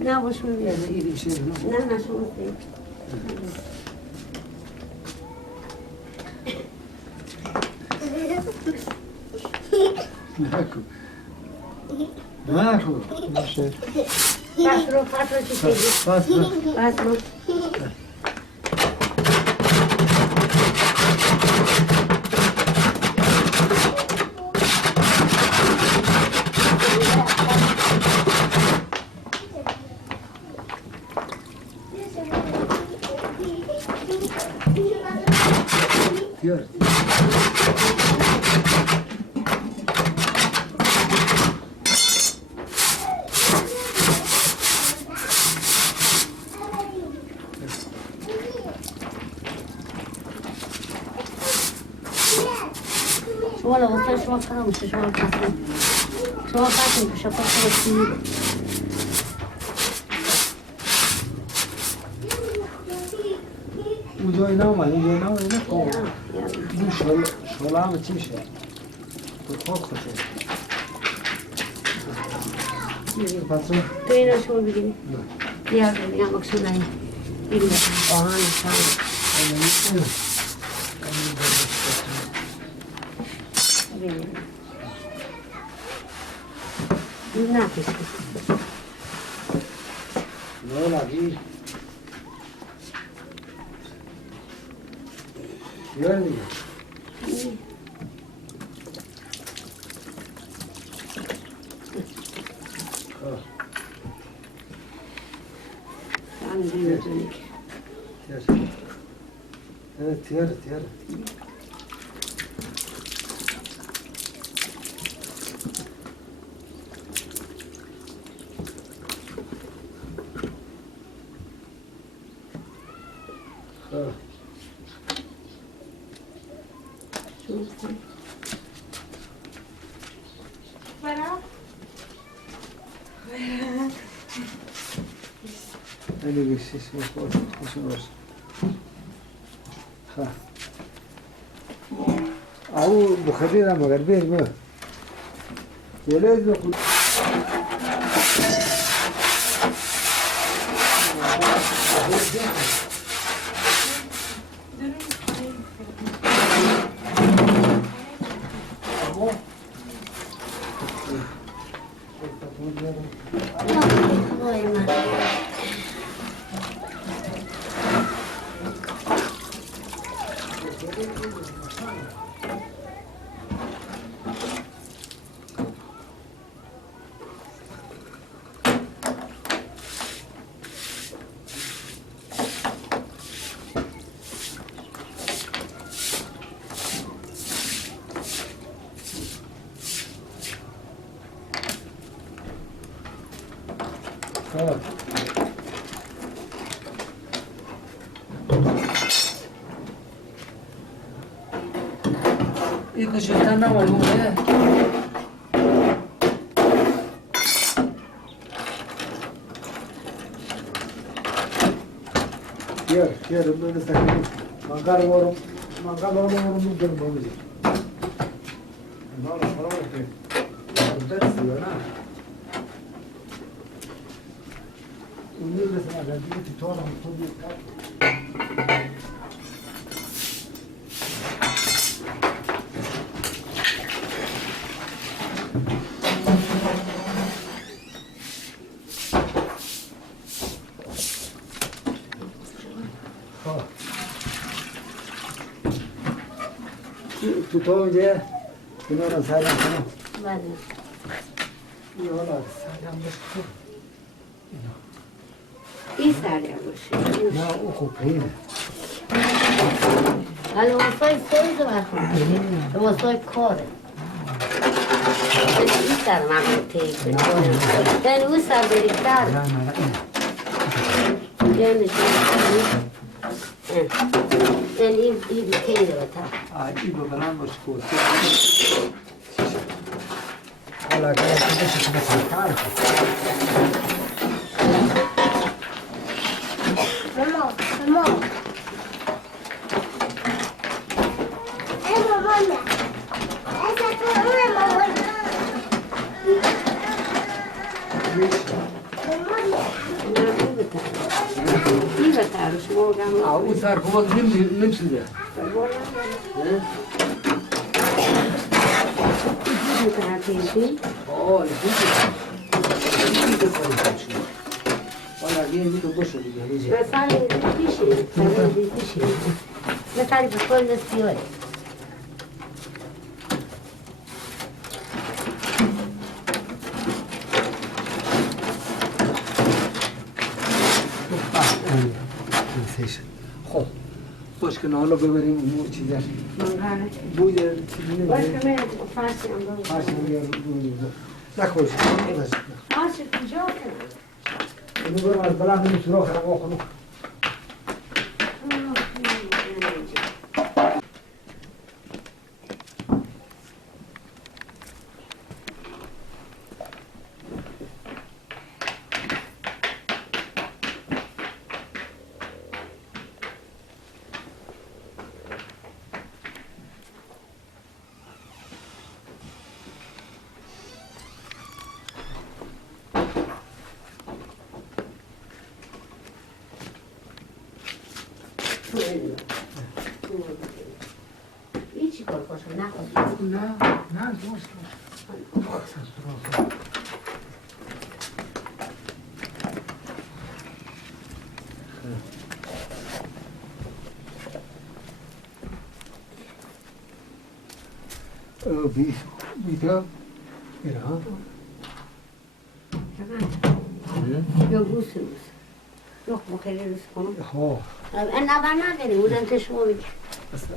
نه باش میبینم نه شما نکو باشه بس رو چی کنی؟ بس رو بیار شما لباسای شما خراب میشه شما میشه اونجای نامد اونجای نامد نکن اون شاله همه چی میشه تو خواه خوشه تو اینو شما بگیری بیار بگیرم اکسون نایی بگیرم آهان شما نه کسی نه لگی بیار دیگه تیاره اینو بشیش خوشون باشه او بخدی را مگر بیر مو جلیز بخود این نشستن نمالیمونه بیار بینه سکنی منگل وارم میگرم بامزی نالا فرامه که درستی و نه اونی رسن اگر دیگه تیتوال هم تو بیت تو اونجا کنارم سرم کنم بله یه حالا سرم بشکر این سریم باشه نه او خوب اینه ولی واسای سویز رو برخونده واسای کاره این سر من رو تیک بکنم اون سر بریکتر نه اینه Yani en iyi bir şey de var. İyi babalar var şu koşu. Hala gayet de şişme sarkar. Mama, mama. Mama. Esa tu mama. İyi batar, şu organ. Aa, o sarkma nimsin de. Oh, olha, vem muito gosto de ver. Mas sai de piche. Mas sai de coisas piores. خب باش که حالا ببریم اون چیزش بوی چیزی باش نمیده که من فارسی هم دارم. فرش نمیده نخوش فارسی کجا کنم؟ اینو برم از بلند این سراخ رو بخونم هیچی کار باشم نخواستم نه دوست بیتا اینا یا بوس yok bu kere rüz konu. ها Ben haber vereyim, buradan teşvik olayım. اصلا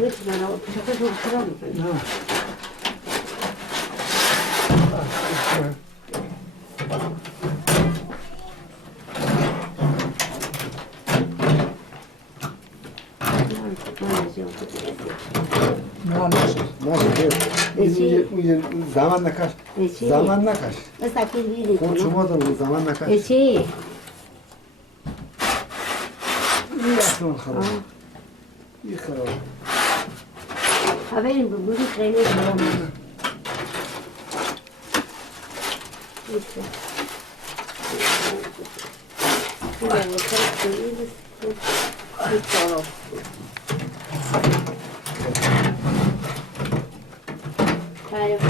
Evet, ben o çok zor kuramam. zaman nakash. Zaman nakash. Mesela kirliği Khud shuma da zaman nakash. Eçi. Yaxshi xabar. İyi xabar. Haberim bu bunu kremi falan. İşte. Buraya bakalım koyuyoruz. Bir taraf. Hayır.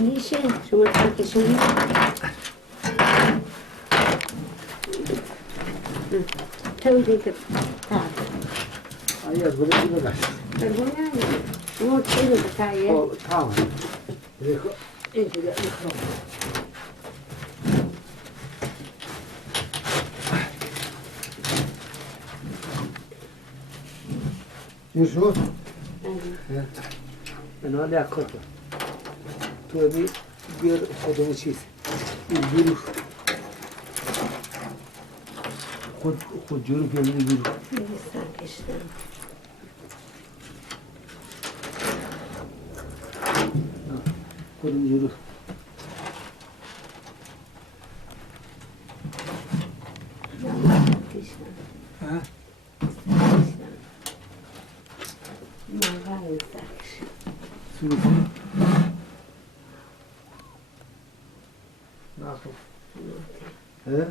Niçin? Şunu fark edin. Tövbe ki. Hayır, böyle bir de. Bu çiğne bakayım. O tamam. İnce de yıkıyorum. Yusuf. Evet. Ben öyle yakaladım. Tu bir kodunu çiz. Bir خود جورو پیاده بیرو نیستم کشتم خودم جورو کشتم ها؟ کشتم ماغا نیستم کشتم سلو نه خوب ها؟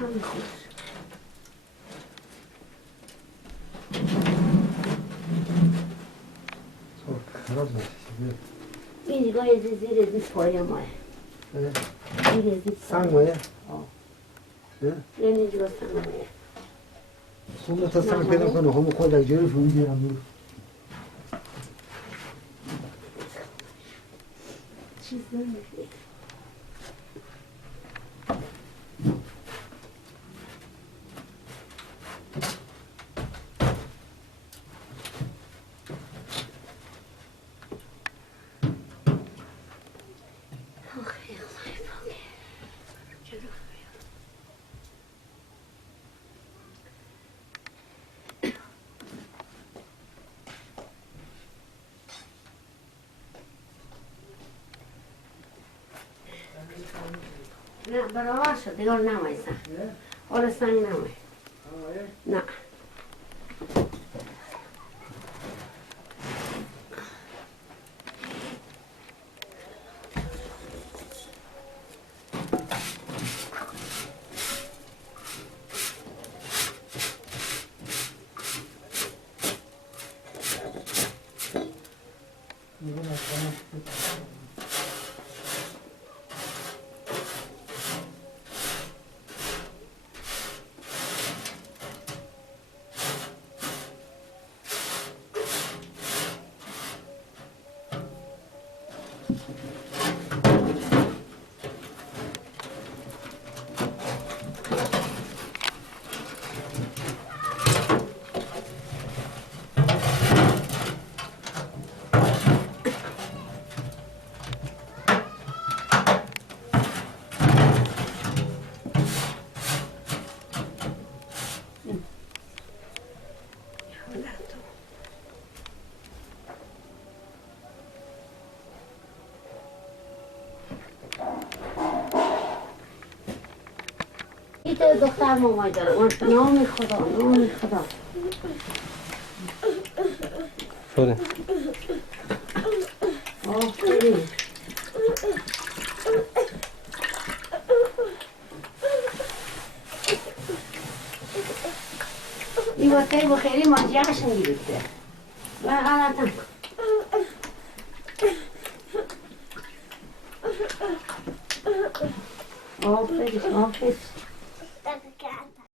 tam koş خراب نشد این دیگه یه زیر از این پایم های ها؟ دیگه دید سنگه؟ نه؟ یعنی جو سنگه خونه تا سنگ پیدا کنه همه خود در جوری فهمیدی هم چیز نمیشه نه برابر شد دیگه نمایی سنگ حالا سنگ نمایی نه ایده دختر مامای داره نام خدا نام خدا شده آفرین این وقتی بخیری ما جاشن گیرده و غلطم آفرین آفرین